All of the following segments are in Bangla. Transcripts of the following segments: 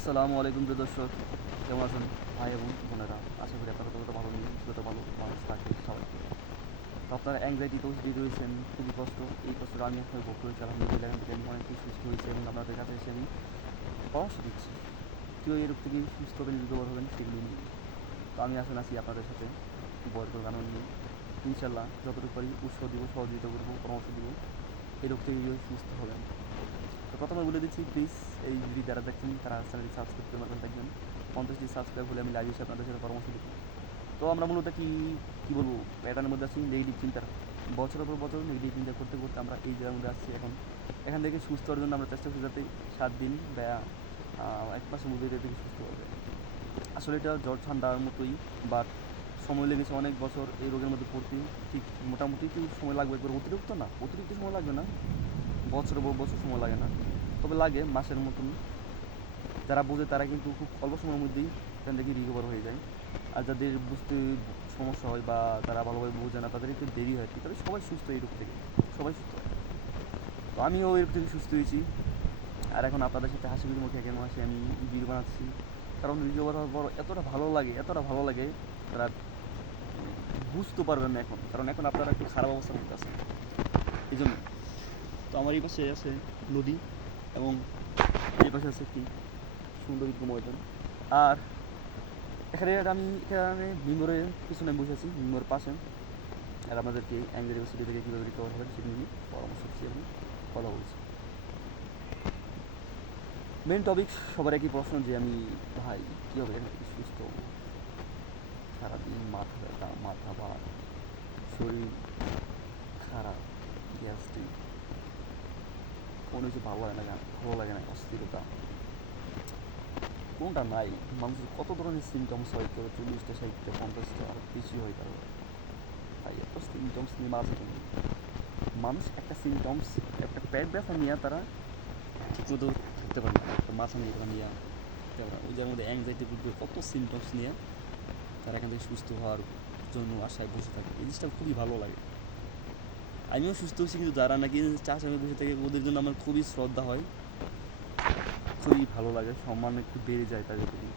আসসালামু আলাইকুম প্রিয় দর্শক, কেমন আছেন ভাই এবং বোনেরা? আশা করি আপনারা ততটা ভালো নেই, যত ভালো মানুষ থাকে সবাই। তো আপনারা অ্যাংজাইটি তো রয়েছেন, খুবই কষ্ট। এই কষ্টটা আমি আপনার ভোগ করেছি আলহামদুলিল্লাহ। এখান থেকে আমি অনেকটাই সুস্থ হয়েছি এবং আপনাদের কাছে এসে আমি পরামর্শ দিচ্ছি কেউ এই রোগ থেকে সুস্থ হবেন, রিকভার হবেন সেগুলি নিয়ে। তো আমি আসলে আছি আপনাদের সাথে বয়স গানন নিয়ে। ইনশাল্লাহ যতটুকু পারি উৎসাহ দিব, সহযোগিতা করবো, পরামর্শ দিব এই রোগ থেকে কীভাবে সুস্থ হবেন। তো প্রথমে বলে দিচ্ছি, প্লিজ এই ভিডিও যারা দেখছেন তারা চ্যানেলটি সাবস্ক্রাইব করে মারবেন। দেখবেন 50টি সাবস্ক্রাইব হলে আমি লাইভ এসে আপনাদের সাথে পরামর্শ দিব। তো আমরা মূলত কী বলবো, প্যাটার্নের মধ্যে আছি নেগেটিভ চিন্তার। বছরের পর বছর নেগেটিভ চিন্তা করতে করতে আমরা এই জায়গার মধ্যে আসছি। এখন এখান থেকে সুস্থ হওয়ার জন্য আমরা চেষ্টা করছি যাতে 7 দিন বা 1 মাসের মধ্যে এদের থেকে সুস্থ হবে। আসলে এটা জ্বর ঠান্ডার মতোই, বাট সময় লেগেছে অনেক বছর এই রোগের মধ্যে পড়তে। ঠিক মোটামুটি একটু সময় লাগবে, একবার অতিরিক্ত না, অতিরিক্ত সময় লাগবে না, বছরের পর বছর সময় লাগে না, তবে লাগে মাসের মতন। যারা বোঝে তারা কিন্তু খুব অল্প সময়ের মধ্যেই এখান থেকে রিকভার হয়ে যায়। আর যাদের বুঝতে সমস্যা হয় বা তারা ভালোভাবে বোঝে না, তাদের একটু দেরি হয়, তবে সবাই সুস্থ এই রোগ থেকে, সবাই সুস্থ হয়। তো আমিও এই রোগ থেকে সুস্থ হয়েছি। আর এখন আপনাদের সাথে হাসি খুশি মুখে কেন আসি, আমি ভিডিও বানাচ্ছি কারণ রিকভার হওয়ার পর এতটা ভালো লাগে, এতটা ভালো লাগে, তারা বুঝতে পারবেন না এখন, কারণ এখন আপনারা একটু খারাপ অবস্থার মধ্যে আছেন এই জন্য। তো আমার এই পাশে আছে নদী এবং এই পাশে আছে একটি সুন্দর ময়দান। আর এখানে মিমোরের পিছনে বসে আছি, মিমোর পাশে। আর আপনাদেরকে অ্যাংজাইটি ওষুধ থেকে কীভাবে রিকভার হবেন সেটি নিয়ে পরামর্শ দিচ্ছি এবং কথা বলছি। মেন টপিক সবার একই প্রশ্ন যে আমি ভাই কীভাবে এখান থেকে সুস্থ হব। সারাদিন মাথা ব্যথা, মাথা ভার, শরীর খারাপ, গ্যাস্ট্রিক, কোনো কিছু ভালো লাগে না, অস্থিরতা, কোনটা নাই। মানুষের কত ধরনের সিমটমস হয়, কেউ 40টা 60টা 50টা আর বেশি হয় কারো। ভাই এত সিমটমস নিয়ে বাঁচে কেন? মানুষ একটা সিমটমস, একটা পেট ব্যথা নিয়ে তারা ঠিকমতো থাকতে পারে না, একটা মাথা ব্যথা নিয়ে থাকতে পারে। ওই যার মধ্যে অ্যাংজাইটি গ্রুপের কত সিমটমস নিয়ে তারা এখান থেকে সুস্থ হওয়ার জন্য আশায় বসে থাকে। এই জিনিসটা খুবই ভালো লাগে। আমিও সুস্থ হচ্ছি, কিন্তু যারা নাকি চাষামে বসে থাকে ওদের জন্য আমার খুবই শ্রদ্ধা হয়, খুবই ভালো লাগে, সম্মান একটু বেড়ে যায় তাদের প্রতি।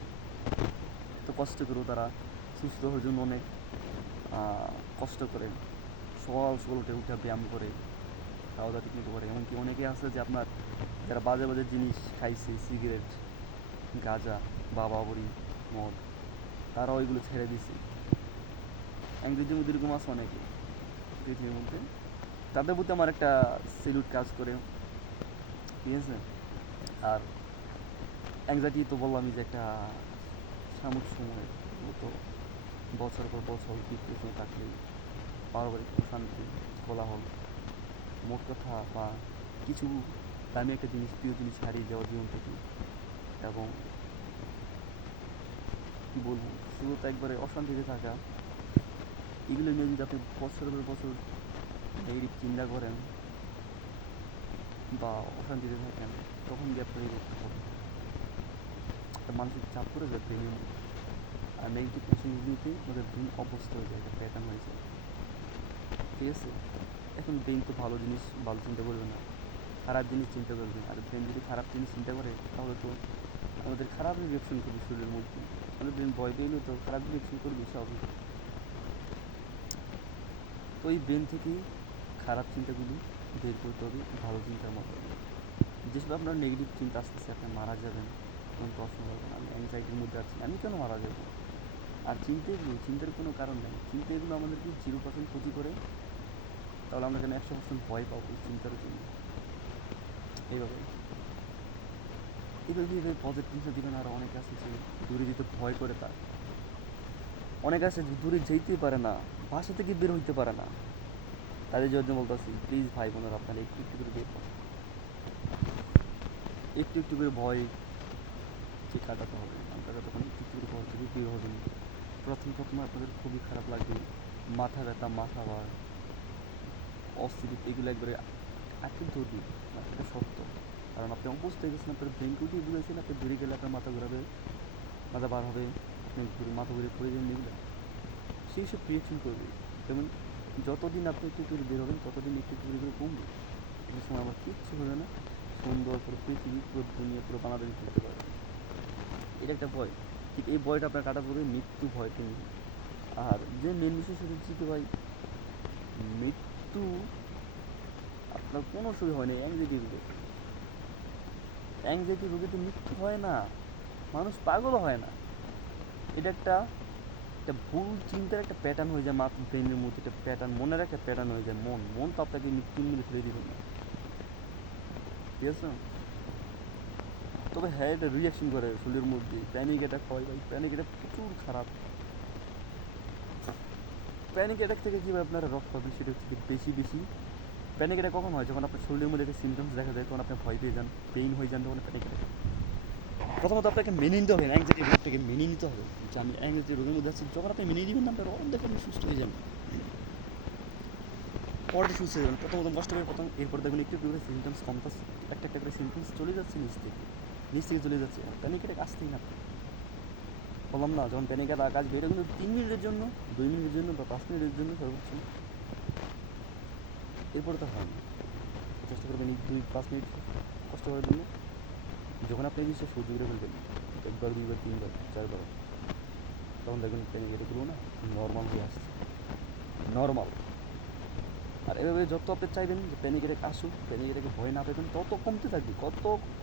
তো কষ্ট করেও তারা সুস্থ হওয়ার জন্য অনেক কষ্ট করে, সকাল সকাল উঠে ব্যায়াম করে, খাওয়া দাওয়া ঠিকমতো করে। এমনকি অনেকে আছে যে আপনার যারা বাজে বাজে জিনিস খাইছে, সিগারেট, গাঁজা, বাবাবড়ি, মদ, তারা ওইগুলো ছেড়ে দিছে। অ্যাংজাইটির মধ্যে এরকম আছে অনেকে পৃথিবীর মধ্যে, তাদের প্রতি আমার একটা সেলুট কাজ করে, ঠিক আছে। আর অ্যাংজাইটি তো বললামই যে একটা সাময়িক সময়ের মতো, বছর পর বছর ডিপ্রেশনে থাকলে, পারিবারিক অশান্তি, কোলাহল, মোট কথা বা কিছু দামি একটা জিনিস, প্রিয় জিনিস হারিয়ে যাওয়া জীবন থেকে, এবং কী বলবো, শুধু তো একবারে অশান্তিতে থাকা, এগুলো নিয়ে যদি আপনি বছরের পর বছর নেগেটিভ চিন্তা করেন বা অশান্তিতে থাকেন, তখন গিয়ে আপনার এই রোগটা হবে। একটা মানসিক চাপ করে যায় ব্রেনের মধ্যে। আর নেগেটিভ মেসেজ নিতে আমাদের ব্রেন অভ্যস্ত হয়ে যায়, একটা প্যাটার্ন হয়ে যায়, ঠিক আছে। এখন ব্রেন তো ভালো জিনিস ভালো চিন্তা করবে না, খারাপ জিনিস চিন্তা করবে। আর ব্রেন যদি খারাপ জিনিস চিন্তা করে তাহলে তো আমাদের খারাপ রিয়াকশন করবে শরীরের মধ্যে। আমাদের ব্রেন ভয় পেলে তো খারাপ রিয়াকশন করবে স্বাভাবিক। তো এই ব্রেন থেকেই খারাপ চিন্তাগুলি বের করতে হবে ভালো চিন্তার মাধ্যমে। যেসব আপনার নেগেটিভ চিন্তা আসতেছে, আপনি মারা যাবেন, কোনো প্রশ্ন করবেন, আমি অ্যাংজাইটির মধ্যে আছি, আমি কেন মারা যাবো? আর চিন্তার কোনো কারণ নেই। চিন্তা এগুলো আমাদেরকে 0% ক্ষতি করে, তাহলে আমরা কেন 100% ভয় পাবো এই চিন্তার জন্য? এইভাবে এইভাবে এইভাবে পজিটিভ চিন্তা দিবেন। আর অনেকে আছে যে দূরে যেতে ভয় করে, তার অনেক আছে যে দূরে যেতেই পারে না, বাসা থেকে বের হইতে পারে না। তাদের জন্য বলতেছি, প্লিজ ভাই বোনেরা, আপনারা একটু একটু করে বের করেন, একটু একটু করে ভয়কে কাটাতে হবে। আপনারা তখন একটু একটু করে ভয় থেকে বের হবেন। প্রথমে আপনাদের খুবই খারাপ লাগবে, মাথা ব্যথা, মাথা ভার, অস্থিরতা, এগুলো একবারে আঁকড়ে ধরবে, এটা সত্য। কারণ আপনি অভ্যস্ত হয়ে গেছেন, আপনার ব্রেনকে উঠিয়ে বুঝেছেন আপনি দূরে গেলে আপনার মাথা ঘোরাবে, মাথা বার হবে, আপনি মাথা ঘুরে পড়ে যাবেন, এগুলো সেই সব রিয়েকশন করবে। যেমন যতদিন আপনি একটু একটু বের হবেন, ততদিন একটু একটু করে কমবে। এই সময় আবার কিচ্ছু হবে না, সুন্দর পুরো পৃথিবী, পুরো দুনিয়া, পুরো বাংলাদেশ ঘুরতে পারবে। এটা একটা ভয়, ঠিক এই ভয়টা আপনার কাটাতে হবে মৃত্যু ভয়টা নিয়ে। আর যে মেন বিষয় সেটা হচ্ছে কি ভাই, মৃত্যু আপনার কোনো অসুবিধা হয় না অ্যাংজাইটি রোগে। অ্যাংজাইটি রোগীতে মৃত্যু হয় না, মানুষ পাগলও হয় না। এটা একটা একটা ভুল চিন্তার একটা প্যাটার্ন হয়ে যায়, মাত্র ব্রেনের মধ্যে একটা প্যাটার্ন, মনের একটা প্যাটার্ন হয়ে যায়। মন তো আপনাকে মৃত্যুর মধ্যে ফেলে দিবে না, ঠিক আছে। তবে হ্যাঁ, এটা রিয়াকশন করে শরীরের মধ্যে, প্যানিক অ্যাটাক হয় ভাই, প্যানিক অ্যাটাক প্রচুর খারাপ। প্যানিক অ্যাটাক থেকে কীভাবে আপনারা রক্ষা পাবেন সেটা হচ্ছে বেশি বেশি প্যানিক অ্যাটাক কখন হয়, যখন আপনার শরীরের মধ্যে একটা সিমটমস দেখা যায়, তখন আপনি ভয় পেয়ে যান, পেইন হয়ে যান, তখন প্যানিক অ্যাটাক। প্রথমত আপনাকে মেনে নিতে হবে অ্যাংজাইটি রোগটাকে মেনে নিতে হবে যে আমি অ্যাংজাইটি রোগের মধ্যে আছি। যখন আপনি মেনে নেবেন না, আপনার অর্ধেক আপনি সুস্থ হয়ে যান, পরে সুস্থ হয়ে যাবেন। প্রথম কষ্ট করে প্রথম, এরপর দেখবেন একটু একটু করে সিমটমস কমতেছে, একটা একটা করে সিমটমস চলে যাচ্ছে নিচ থেকে চলে যাচ্ছে। প্যানিক অ্যাটাক আসতেই না, বললাম না, যখন প্যানিক অ্যাটাক আসবে এটা কিন্তু 3 মিনিটের জন্য, 2 মিনিটের জন্য বা 5 মিনিটের জন্য সর্বোচ্চ, এরপরে তো হয় না। চেষ্টা করবেন এই 2-5 মিনিট কষ্ট করার জন্য। যখন আপনি জিনিসটা সহ্য করে ফেলবেন 1বার 2বার 3বার 4বার, তখন দেখবেন প্যানিক অ্যাটাকগুলো না নর্মাল হয়ে আসছে, নর্মাল। আর এভাবে যত আপনি চাইবেন যে প্যানিক অ্যাটাক আসুক, প্যানিক অ্যাটাকে ভয় না পেবেন, তত কমতে থাকবে,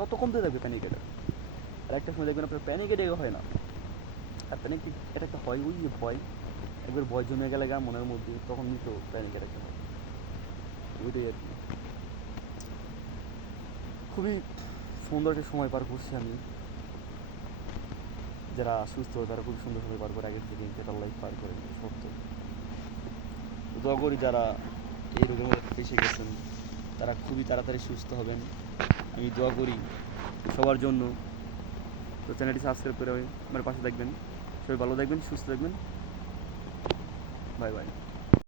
কত কমতে থাকবে প্যানিক অ্যাটাক। আর একটা সময় দেখবেন আপনার প্যানিক অ্যাটাকও হয় না। আর প্যানিক অ্যাটাকটা হয় ওই যে ভয়, একবার ভয় জমে গেলে গা মনের মধ্যে, তখন তো প্যানিক অ্যাটাকটা হয়। ওইটাই আর কি। খুবই সুন্দর একটা সময় পার করছি আমি। যারা সুস্থ তারা খুব সুন্দর সময় পার করে, আগের থেকে বেটার লাইফ পার করে, সত্য। দোয়া করি যারা এই রোগের মধ্যে ফেসে গেছেন তারা খুবই তাড়াতাড়ি সুস্থ হবেন, আমি দোয়া করি সবার জন্য। তো চ্যানেলটি সাবস্ক্রাইব করে আমার পাশে থাকবেন। সবাই ভালো থাকবেন, সুস্থ থাকবেন, বাই বাই।